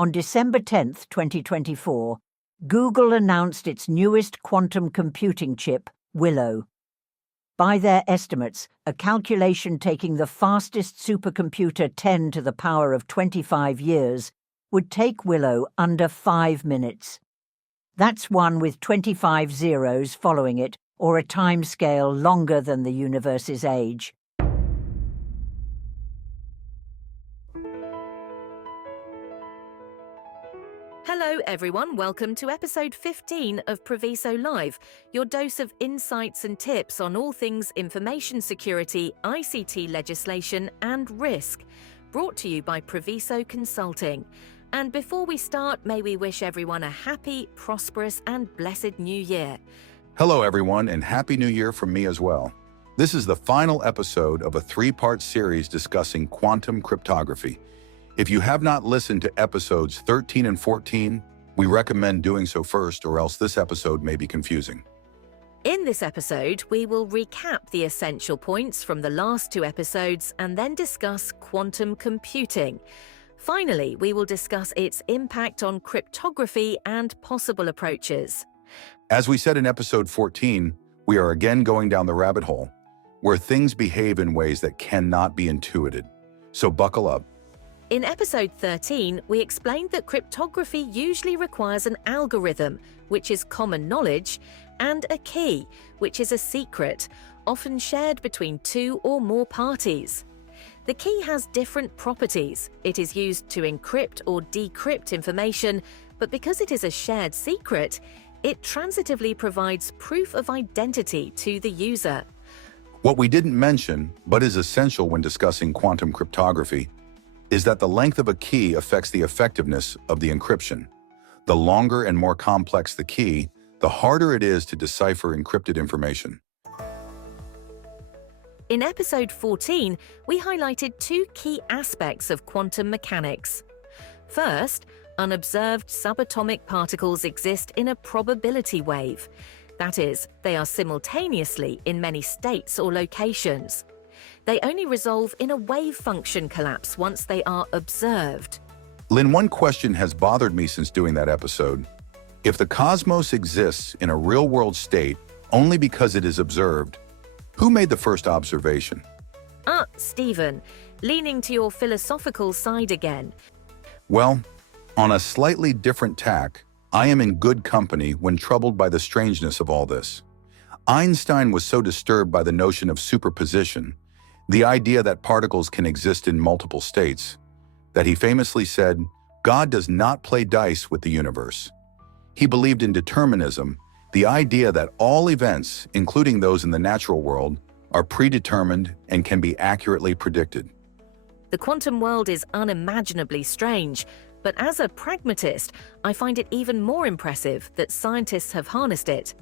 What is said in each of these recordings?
On December 10, 2024, Google announced its newest quantum computing chip, Willow. By their estimates, a calculation taking the fastest supercomputer 10 to the power of 25 years would take Willow under 5 minutes. That's one with 25 zeros following it, or a timescale longer than the universe's age. Hello everyone, welcome to episode 15 of Priviso Live, your dose of insights and tips on all things information security, ICT legislation and risk, brought to you by Priviso Consulting. And before we start, may we wish everyone a happy, prosperous and blessed new year. Hello everyone, and Happy New Year from me as well. This is the final episode of a 3-part series discussing quantum cryptography. If you have not listened to episodes 13 and 14, we recommend doing so first, or else this episode may be confusing. In this episode, we will recap the essential points from the last 2 episodes and then discuss quantum computing. Finally, we will discuss its impact on cryptography and possible approaches. As we said in episode 14, we are again going down the rabbit hole, where things behave in ways that cannot be intuited. So buckle up. In episode 13, we explained that cryptography usually requires an algorithm, which is common knowledge, and a key, which is a secret, often shared between 2 or more parties. The key has different properties. It is used to encrypt or decrypt information, but because it is a shared secret, it transitively provides proof of identity to the user. What we didn't mention, but is essential when discussing quantum cryptography, is that the length of a key affects the effectiveness of the encryption. The longer and more complex the key, the harder it is to decipher encrypted information. In episode 14, we highlighted 2 key aspects of quantum mechanics. First, unobserved subatomic particles exist in a probability wave. That is, they are simultaneously in many states or locations. They only resolve in a wave function collapse once they are observed. Lyn, one question has bothered me since doing that episode. If the cosmos exists in a real-world state only because it is observed, who made the first observation? Stephen, leaning to your philosophical side again. Well, on a slightly different tack, I am in good company when troubled by the strangeness of all this. Einstein was so disturbed by the notion of superposition, the idea that particles can exist in multiple states, that he famously said, God does not play dice with the universe. He believed in determinism, the idea that all events, including those in the natural world, are predetermined and can be accurately predicted. The quantum world is unimaginably strange, but as a pragmatist, I find it even more impressive that scientists have harnessed it.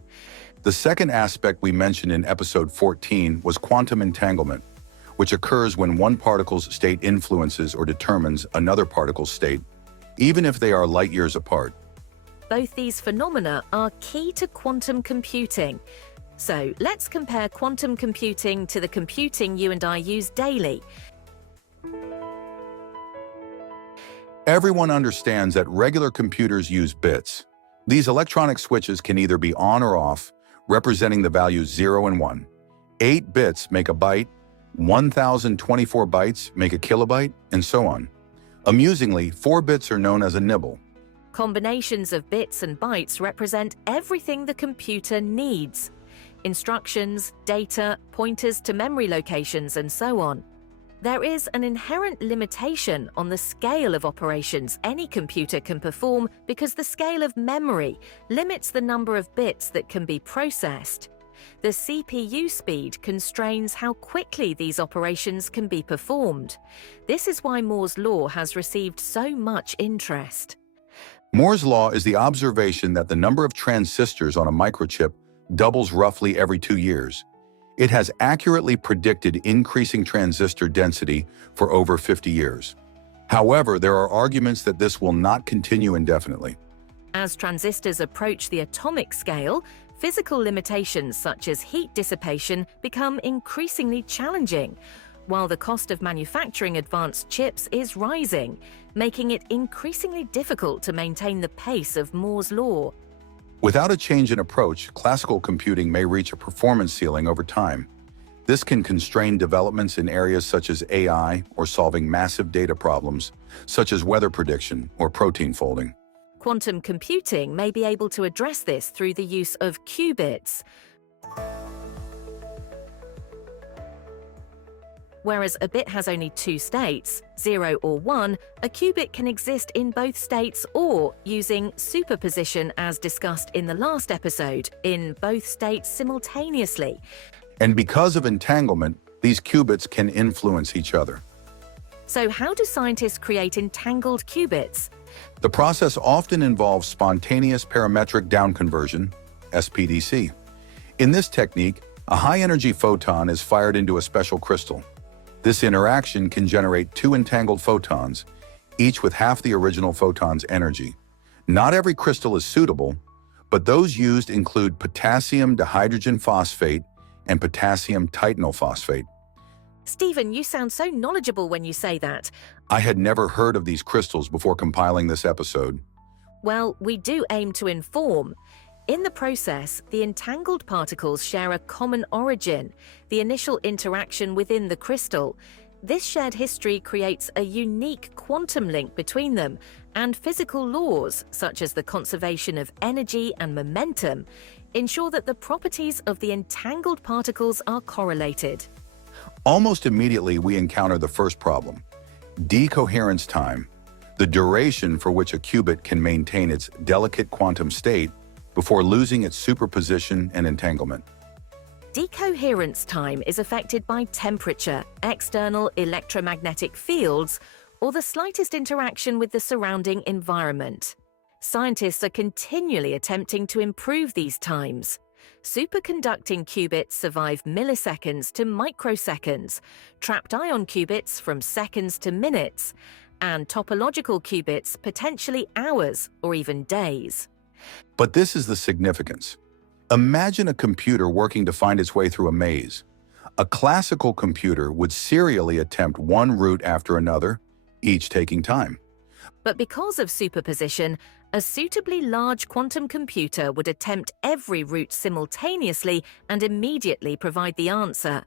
The second aspect we mentioned in episode 14 was quantum entanglement, which occurs when one particle's state influences or determines another particle's state, even if they are light years apart. Both these phenomena are key to quantum computing. So let's compare quantum computing to the computing you and I use daily. Everyone understands that regular computers use bits. These electronic switches can either be on or off, representing the values 0 and 1. 8 bits make a byte, 1024 bytes make a kilobyte, and so on. Amusingly, 4 bits are known as a nibble. Combinations of bits and bytes represent everything the computer needs. Instructions, data, pointers to memory locations, and so on. There is an inherent limitation on the scale of operations any computer can perform because the scale of memory limits the number of bits that can be processed. The CPU speed constrains how quickly these operations can be performed. This is why Moore's law has received so much interest. Moore's law is the observation that the number of transistors on a microchip doubles roughly every 2 years. It has accurately predicted increasing transistor density for over 50 years. However, there are arguments that this will not continue indefinitely. As transistors approach the atomic scale, physical limitations such as heat dissipation become increasingly challenging. while the cost of manufacturing advanced chips is rising, making it increasingly difficult to maintain the pace of Moore's law. Without a change in approach, classical computing may reach a performance ceiling over time. This can constrain developments in areas such as AI or solving massive data problems, such as weather prediction or protein folding. Quantum computing may be able to address this through the use of qubits. Whereas a bit has only two states, 0 or 1, a qubit can exist in both states or, using superposition as discussed in the last episode, in both states simultaneously. And because of entanglement, these qubits can influence each other. So how do scientists create entangled qubits? The process often involves spontaneous parametric downconversion, SPDC. In this technique, a high-energy photon is fired into a special crystal. This interaction can generate two entangled photons, each with half the original photon's energy. Not every crystal is suitable, but those used include potassium dihydrogen phosphate and potassium titanyl phosphate. Stephen, you sound so knowledgeable when you say that. I had never heard of these crystals before compiling this episode. Well, we do aim to inform. In the process, the entangled particles share a common origin, the initial interaction within the crystal. This shared history creates a unique quantum link between them, and physical laws, such as the conservation of energy and momentum, ensure that the properties of the entangled particles are correlated. Almost immediately, we encounter the first problem: decoherence time, the duration for which a qubit can maintain its delicate quantum state before losing its superposition and entanglement. Decoherence time is affected by temperature, external electromagnetic fields, or the slightest interaction with the surrounding environment. Scientists are continually attempting to improve these times. Superconducting qubits survive milliseconds to microseconds, trapped ion qubits from seconds to minutes, and topological qubits potentially hours or even days. But this is the significance. Imagine a computer working to find its way through a maze. A classical computer would serially attempt one route after another, each taking time. But because of superposition, a suitably large quantum computer would attempt every route simultaneously and immediately provide the answer.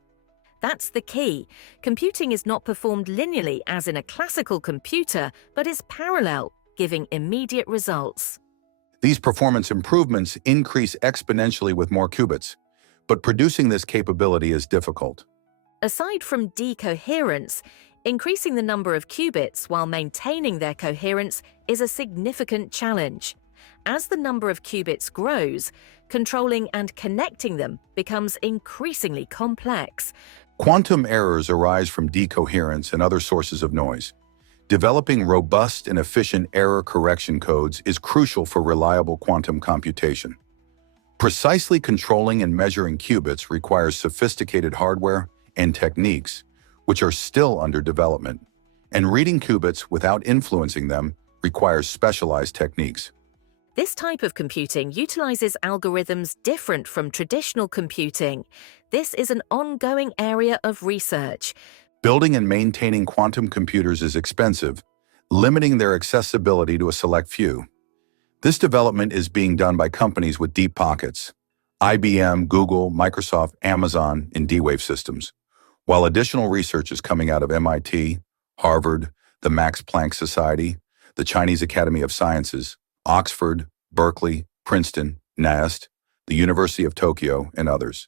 That's the key. Computing is not performed linearly as in a classical computer, but is parallel, giving immediate results. These performance improvements increase exponentially with more qubits, but producing this capability is difficult. Aside from decoherence, increasing the number of qubits while maintaining their coherence is a significant challenge. As the number of qubits grows, controlling and connecting them becomes increasingly complex. Quantum errors arise from decoherence and other sources of noise. Developing robust and efficient error correction codes is crucial for reliable quantum computation. Precisely controlling and measuring qubits requires sophisticated hardware and techniques, which are still under development. And reading qubits without influencing them requires specialized techniques. This type of computing utilizes algorithms different from traditional computing. This is an ongoing area of research. Building and maintaining quantum computers is expensive, limiting their accessibility to a select few. This development is being done by companies with deep pockets: IBM, Google, Microsoft, Amazon, and D-Wave systems, while additional research is coming out of MIT, Harvard, the Max Planck Society, the Chinese Academy of Sciences, Oxford, Berkeley, Princeton, NAST, the University of Tokyo, and others.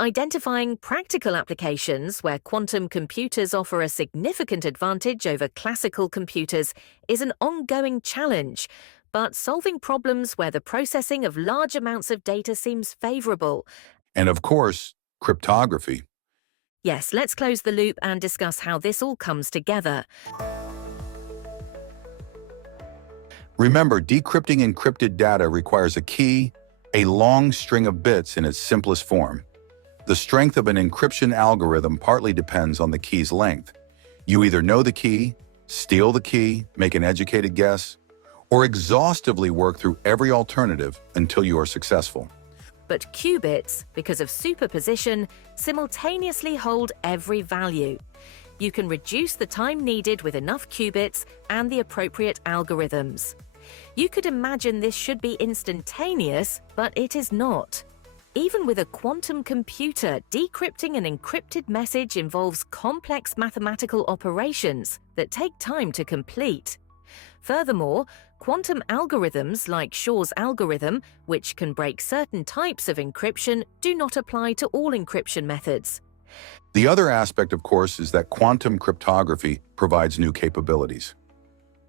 Identifying practical applications where quantum computers offer a significant advantage over classical computers is an ongoing challenge, but solving problems where the processing of large amounts of data seems favorable. And of course, cryptography. Yes, let's close the loop and discuss how this all comes together. Remember, decrypting encrypted data requires a key, a long string of bits in its simplest form. The strength of an encryption algorithm partly depends on the key's length. You either know the key, steal the key, make an educated guess, or exhaustively work through every alternative until you are successful. But qubits, because of superposition, simultaneously hold every value. You can reduce the time needed with enough qubits and the appropriate algorithms. You could imagine this should be instantaneous, but it is not. Even with a quantum computer, decrypting an encrypted message involves complex mathematical operations that take time to complete. Furthermore, quantum algorithms like Shor's algorithm, which can break certain types of encryption, do not apply to all encryption methods. The other aspect, of course, is that quantum cryptography provides new capabilities.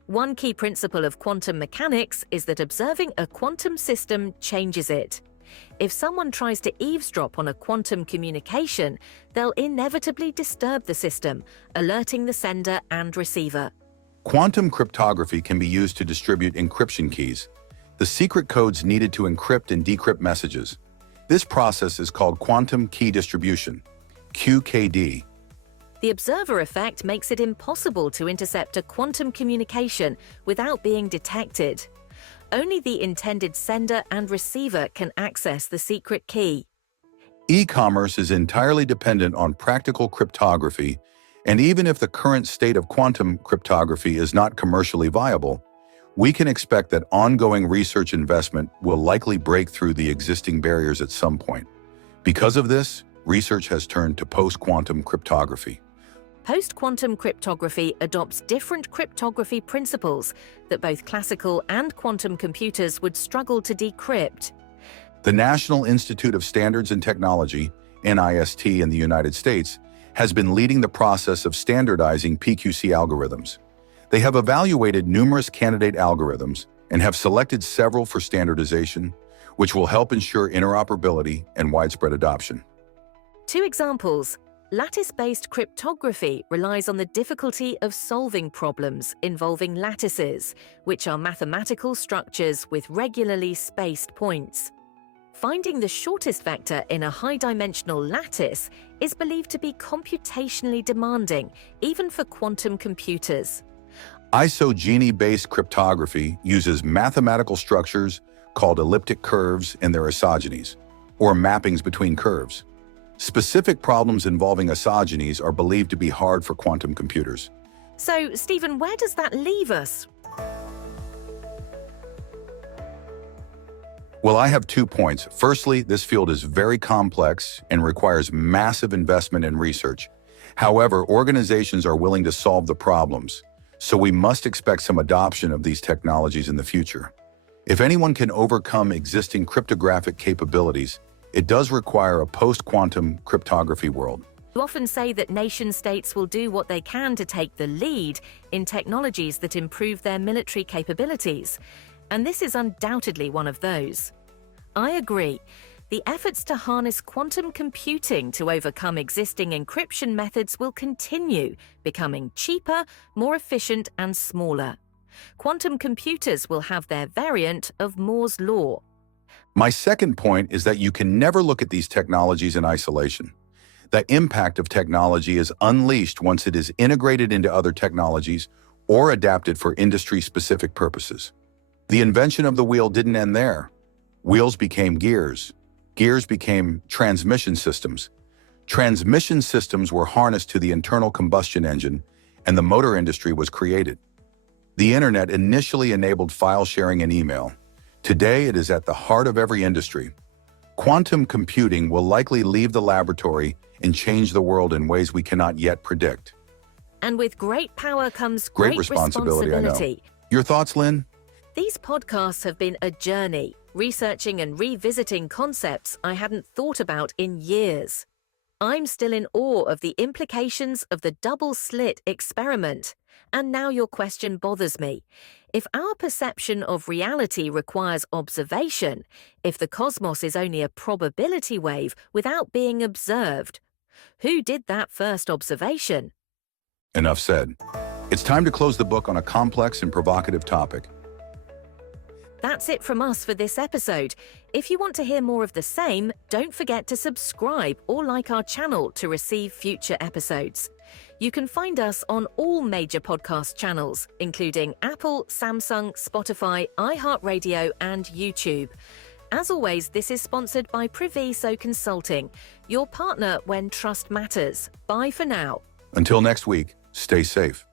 One key principle of quantum mechanics is that observing a quantum system changes it. If someone tries to eavesdrop on a quantum communication, they'll inevitably disturb the system, alerting the sender and receiver. Quantum cryptography can be used to distribute encryption keys, the secret codes needed to encrypt and decrypt messages. This process is called quantum key distribution, QKD. The observer effect makes it impossible to intercept a quantum communication without being detected. Only the intended sender and receiver can access the secret key. E-commerce is entirely dependent on practical cryptography, and even if the current state of quantum cryptography is not commercially viable, we can expect that ongoing research investment will likely break through the existing barriers at some point. Because of this, research has turned to post-quantum cryptography. Post-quantum cryptography adopts different cryptography principles that both classical and quantum computers would struggle to decrypt. The National Institute of Standards and Technology, NIST in the United States, has been leading the process of standardizing PQC algorithms. They have evaluated numerous candidate algorithms and have selected several for standardization, which will help ensure interoperability and widespread adoption. Two examples. Lattice-based cryptography relies on the difficulty of solving problems involving lattices, which are mathematical structures with regularly spaced points. Finding the shortest vector in a high-dimensional lattice is believed to be computationally demanding, even for quantum computers. Isogeny-based cryptography uses mathematical structures called elliptic curves and their isogenies, or mappings between curves. Specific problems involving isogenies are believed to be hard for quantum computers. So, Stephen, where does that leave us? Well, I have 2 points. Firstly, this field is very complex and requires massive investment in research. However, organizations are willing to solve the problems, so we must expect some adoption of these technologies in the future. If anyone can overcome existing cryptographic capabilities, it does require a post-quantum cryptography world. You often say that nation-states will do what they can to take the lead in technologies that improve their military capabilities, and this is undoubtedly one of those. I agree. The efforts to harness quantum computing to overcome existing encryption methods will continue, becoming cheaper, more efficient, and smaller. Quantum computers will have their variant of Moore's law. My second point is that you can never look at these technologies in isolation. The impact of technology is unleashed once it is integrated into other technologies or adapted for industry-specific purposes. The invention of the wheel didn't end there. Wheels became gears. Gears became transmission systems. Transmission systems were harnessed to the internal combustion engine, and the motor industry was created. The internet initially enabled file sharing and email. Today, it is at the heart of every industry. Quantum computing will likely leave the laboratory and change the world in ways we cannot yet predict. And with great power comes great responsibility. I know. Your thoughts, Lyn? These podcasts have been a journey, researching and revisiting concepts I hadn't thought about in years. I'm still in awe of the implications of the double-slit experiment. And now your question bothers me. If our perception of reality requires observation, if the cosmos is only a probability wave without being observed, who did that first observation? Enough said. It's time to close the book on a complex and provocative topic. That's it from us for this episode. If you want to hear more of the same, don't forget to subscribe or like our channel to receive future episodes. You can find us on all major podcast channels, including Apple, Samsung, Spotify, iHeartRadio, and YouTube. As always, this is sponsored by Priviso Consulting, your partner when trust matters. Bye for now. Until next week, stay safe.